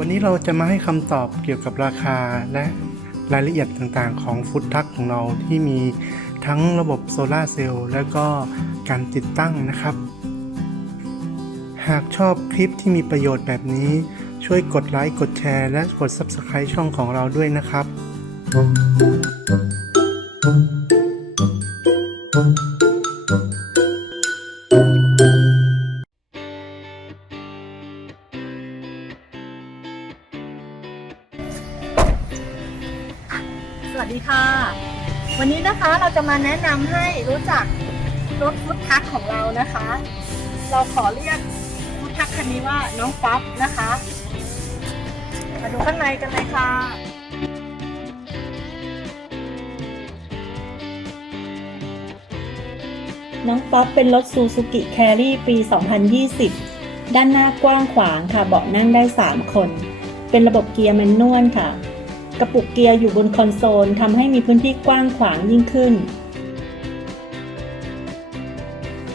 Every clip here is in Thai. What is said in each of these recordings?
วันนี้เราจะมาให้คำตอบเกี่ยวกับราคาและรายละเอียดต่างๆ ของฟุตทักของเราที่มีทั้งระบบโซลาร์เซลล์และก็การติดตั้งนะครับ หากชอบคลิปที่มีประโยชน์แบบนี้ ช่วยกดไลค์ กดแชร์ และกด Subscribe ช่องของเราด้วยนะครับสวั เราจะมาแนะนำให้รู้จักรถฟุตทักของเรานะคะ เราขอเรียกฟุตทักคันนี้ว่าน้องป๊อปนะคะ มาดูข้างในกันเลยค่ะน้องป๊อปเป็นรถซูซูกิแครี่ปี 2020 ด้านหน้ากว้างขวางค่ะ เบาะนั่งได้ 3 คน เป็นระบบเกียร์แมนนวลค่ะ กระปุกเกียร์อยู่บนคอนโซลทำให้มีพื้นที่กว้างขวางยิ่งขึ้น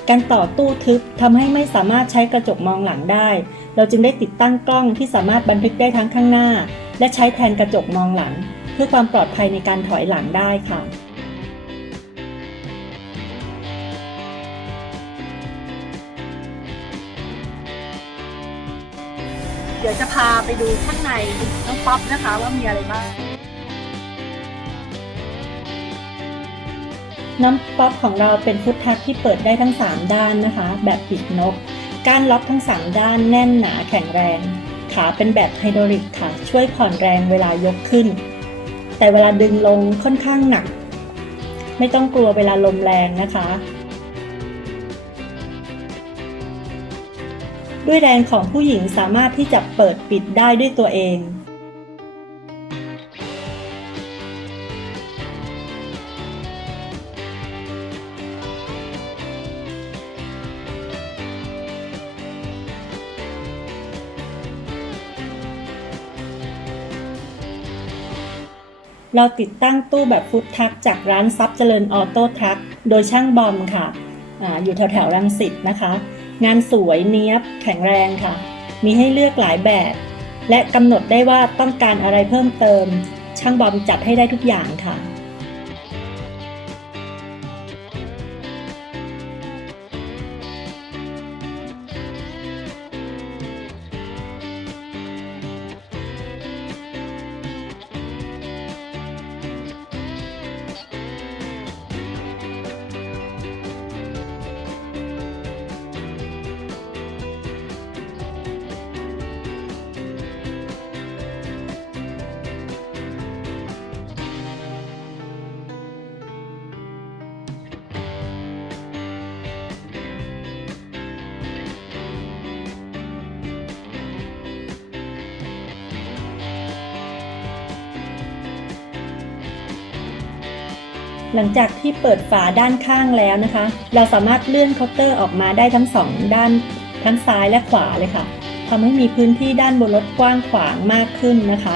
การต่อตู้ทึบทำให้ไม่สามารถใช้กระจกมองหลังได้ เราจึงได้ติดตั้งกล้องที่สามารถบันทึกได้ทั้งข้างหน้า และใช้แทนกระจกมองหลัง เพื่อความปลอดภัยในการถอยหลังได้ค่ะ เดี๋ยวจะพาไปดูข้างในน้องป๊อปนะคะว่ามีอะไรบ้าง น้ำป๊อปของเราเป็นฟุตทักที่เปิดได้ทั้ง 3 ด้านนะคะ แบบปิดนกก้านล็อกทั้ง 3 ด้านแน่นหนาแข็งแรง ขาเป็นแบบไฮดรอลิกค่ะ ช่วยผ่อนแรงเวลายกขึ้น แต่เวลาดึงลงค่อนข้างหนัก ไม่ต้องกลัวเวลาลมแรงนะคะ ด้วยแรงของผู้หญิงสามารถที่จะเปิดปิดได้ด้วยตัวเอง เราติดตั้งตู้แบบฟุตทักจากร้านซับเจริญออโต้ทัก โดยช่างบอมค่ะออยู่แถวแถวรังสิตนะคะ งานสวยเนี้ยบแข็งแรงค่ะ มีให้เลือกหลายแบบ และกำหนดได้ว่าต้องการอะไรเพิ่มเติม ช่างบอมจัดให้ได้ทุกอย่างค่ะ หลังจากที่เปิดฝาด้านข้างแล้วนะคะ เราสามารถเลื่อนคอปเตอร์ออกมาได้ทั้งสองด้านทั้งซ้ายและขวาเลยค่ะทำให้มีพื้นที่ด้านบนรถกว้างขวางมากขึ้นนะคะ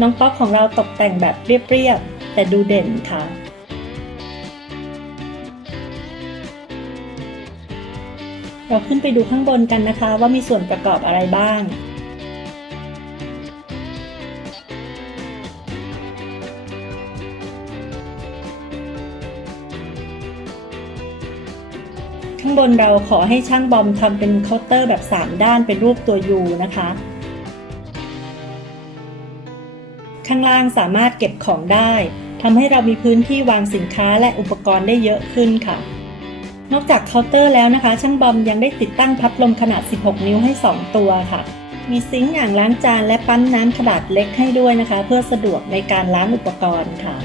น้องป๊อกของเราตกแต่งแบบเรียบๆแต่ดูเด่นค่ะ เราขึ้นไปดูข้างบนกันนะคะว่ามีส่วนประกอบอะไรบ้างข้างบนเราขอให้ช่างบอมทำเป็นเคาน์เตอร์แบบ 3 ด้านเป็นรูปตัว U นะคะ ข้างล่างสามารถเก็บของได้ทำให้เรามีพื้นที่วางสินค้าและอุปกรณ์ได้เยอะขึ้นค่ะ นอกจากเคาน์เตอร์แล้วนะคะ ช่างบอมยังได้ติดตั้งพัดลมขนาด 16 นิ้วให้ 2 ตัวค่ะ มีซิงค์อ่างล้างจานและปั๊มน้ำขนาดเล็กให้ด้วยนะคะ เพื่อสะดวกในการล้างอุปกรณ์ค่ะ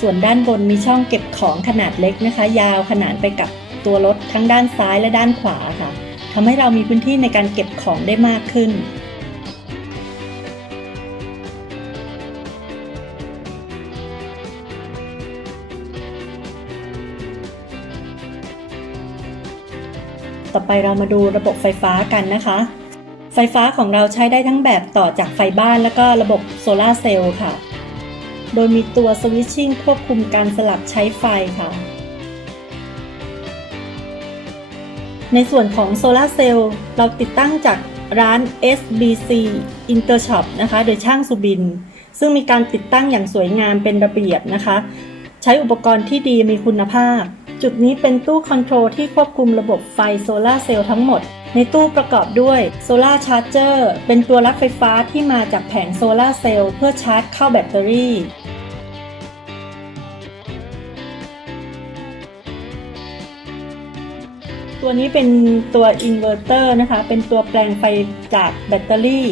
ส่วนด้านบนมีช่องเก็บของขนาดเล็กนะคะ ยาวขนานไปกับตัวรถทั้งด้านซ้ายและด้านขวาค่ะ ทำให้เรามีพื้นที่ในการเก็บของได้มากขึ้น ต่อไปเรามาดูระบบไฟฟ้ากันนะคะ ไฟฟ้าของเราใช้ได้ทั้งแบบต่อจากไฟบ้านแล้วก็ระบบโซลาเซลล์ค่ะ โดยมีตัวสวิตชิ่งควบคุมการสลับใช้ไฟค่ะ ในส่วนของโซลาเซลล์เราติดตั้งจากร้าน SBC Intershop นะคะ โดยช่างสุบิน ซึ่งมีการติดตั้งอย่างสวยงามเป็นระเบียบนะคะ ใช้อุปกรณ์ที่ดีมีคุณภาพ จุดนี้เป็นตู้คอนโทรลที่ควบคุมระบบไฟโซลาเซลล์ทั้งหมด ในตู้ประกอบด้วยโซลาชาร์เจอร์เป็นตัวรับไฟฟ้าที่มาจากแผงโซลาเซลล์เพื่อชาร์จเข้าแบตเตอรี่ ตัวนี้เป็นตัวอินเวอร์เตอร์นะคะ เป็นตัวแปลงไฟจากแบตเตอรี่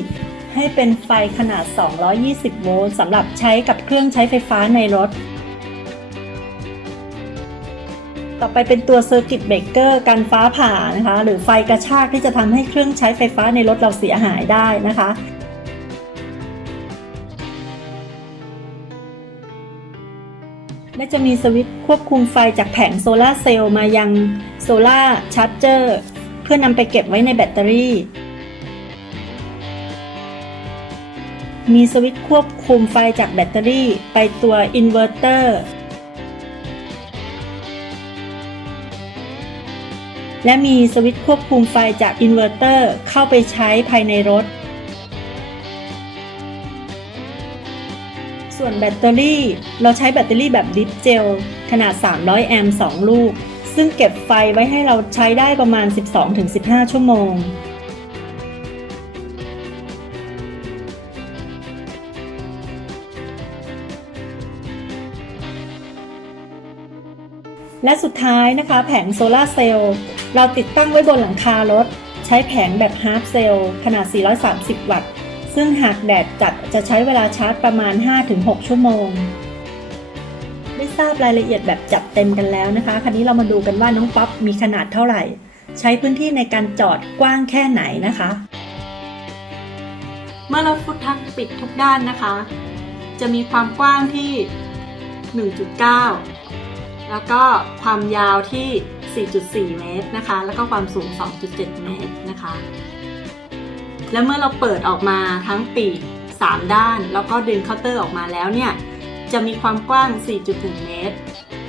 ให้เป็นไฟขนาด 220 โวลต์สำหรับใช้กับเครื่องใช้ไฟฟ้าในรถ ต่อไปเป็นตัวเซอร์กิตเบรกเกอร์กันฟ้าผ่านะคะ หรือไฟกระชากที่จะทำให้เครื่องใช้ไฟฟ้าในรถเราเสียหายได้นะคะ จะมีสวิตช์ควบคุมไฟจากแผงโซลาร์เซลล์มายังโซลาร์ชาร์จเจอร์เพื่อนำไปเก็บไว้ในแบตเตอรี่ มีสวิตช์ควบคุมไฟจากแบตเตอรี่ไปตัวอินเวอร์เตอร์และมีสวิตช์ควบคุมไฟจากอินเวอร์เตอร์เข้าไปใช้ภายในรถ ส่วนแบตเตอรี่ เราใช้แบตเตอรี่แบบดิฟเจล ขนาด 300 แอมป์2ลูก ซึ่งเก็บไฟไว้ให้เราใช้ได้ประมาณ 12-15 ชั่วโมงและสุดท้ายนะคะ แผงโซลาร์เซลล์เราติดตั้งไว้บนหลังคารถ ใช้แผงแบบฮาร์ฟเซลล์ขนาด 430 วัตต์ ซึ่งหากแดดจัดจะใช้เวลาชาร์จประมาณ 5-6 ชั่วโมง ได้ทราบรายละเอียดแบบจัดเต็มกันแล้วนะคะคันนี้เรามาดูกันว่าน้องป๊อปมีขนาดเท่าไหร่ ใช้พื้นที่ในการจอดกว้างแค่ไหนนะคะ เมื่อรถฟุตทักปิดทุกด้านนะคะ จะมีความกว้างที่ 1.9 แล้วก็ความยาวที่ 4.4 เมตรนะคะ แล้วก็ความสูง 2.7 เมตรนะคะ แล้วเมื่อเราเปิดออกมาทั้งปีก 3 ด้าน แล้วก็ดึงเคาน์เตอร์ออกมาแล้วเนี่ย จะมีความกว้าง 4.1 เมตร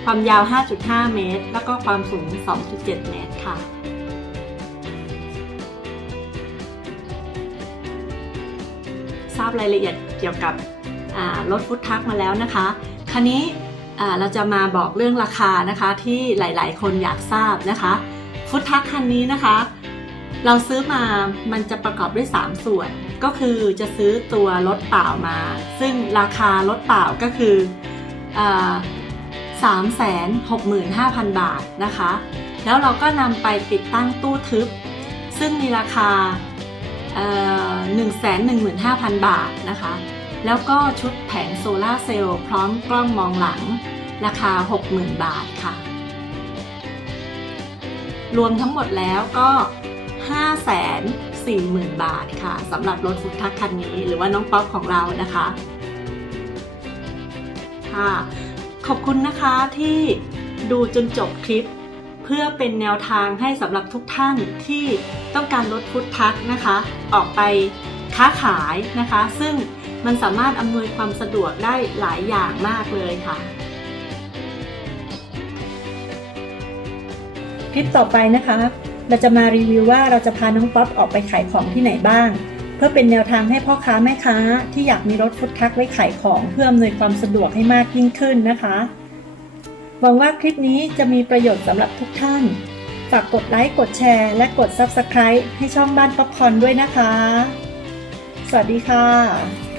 ความยาว 5.5 เมตร แล้วก็ความสูง 2.7 เมตรค่ะทราบรายละเอียดเกี่ยวกับรถฟุตทักมาแล้วนะคะคันนี้เราจะมาบอกเรื่องราคานะคะที่หลาย ๆ คนอยากทราบนะคะ ฟุตทักคันนี้นะคะ เราซื้อมามันจะประกอบด้วย 3 ส่วน ก็คือจะซื้อตัวรถเปล่ามา ซึ่งราคารถเปล่าก็คือสามแสนหกหมื่นห้าพันบาทนะคะ แล้วเราก็นำไปติดตั้งตู้ทึบ ซึ่งมีราคาหนึ่งแสนหนึ่งหมื่นห้าพันบาทนะคะ แล้วก็ชุดแผงโซลาเซลล์พร้อมกล้องมองหลัง ราคา 60,000 บาทค่ะ รวมทั้งหมดแล้วก็ 540,000 บาทค่ะสำหรับรถฟุตทักคันนี้ หรือว่าน้องป๊อปของเรานะคะค่ะขอบคุณนะคะที่ดูจนจบคลิป เพื่อเป็นแนวทางให้สำหรับทุกท่านที่ต้องการรถฟุตทักนะคะ ออกไปค้าขายนะคะ ซึ่งมันสามารถอำนวยความสะดวกได้หลายอย่างมากเลยค่ะ คลิปต่อไปนะคะ เราจะมารีวิวว่าเราจะพาน้องป๊อปออกไปขายของที่ไหนบ้าง เพื่อเป็นแนวทางให้พ่อค้าแม่ค้า ที่อยากมีรถฟุตทักไว้ขายของเพื่ออำนวยความสะดวกให้มากยิ่งขึ้นนะคะหวังว่าคลิปนี้จะมีประโยชน์สำหรับทุกท่าน ฝากกดไลค์กดแชร์ และกด Subscribe ให้ช่องบ้านป๊อปคอนด้วยนะคะ สวัสดีค่ะ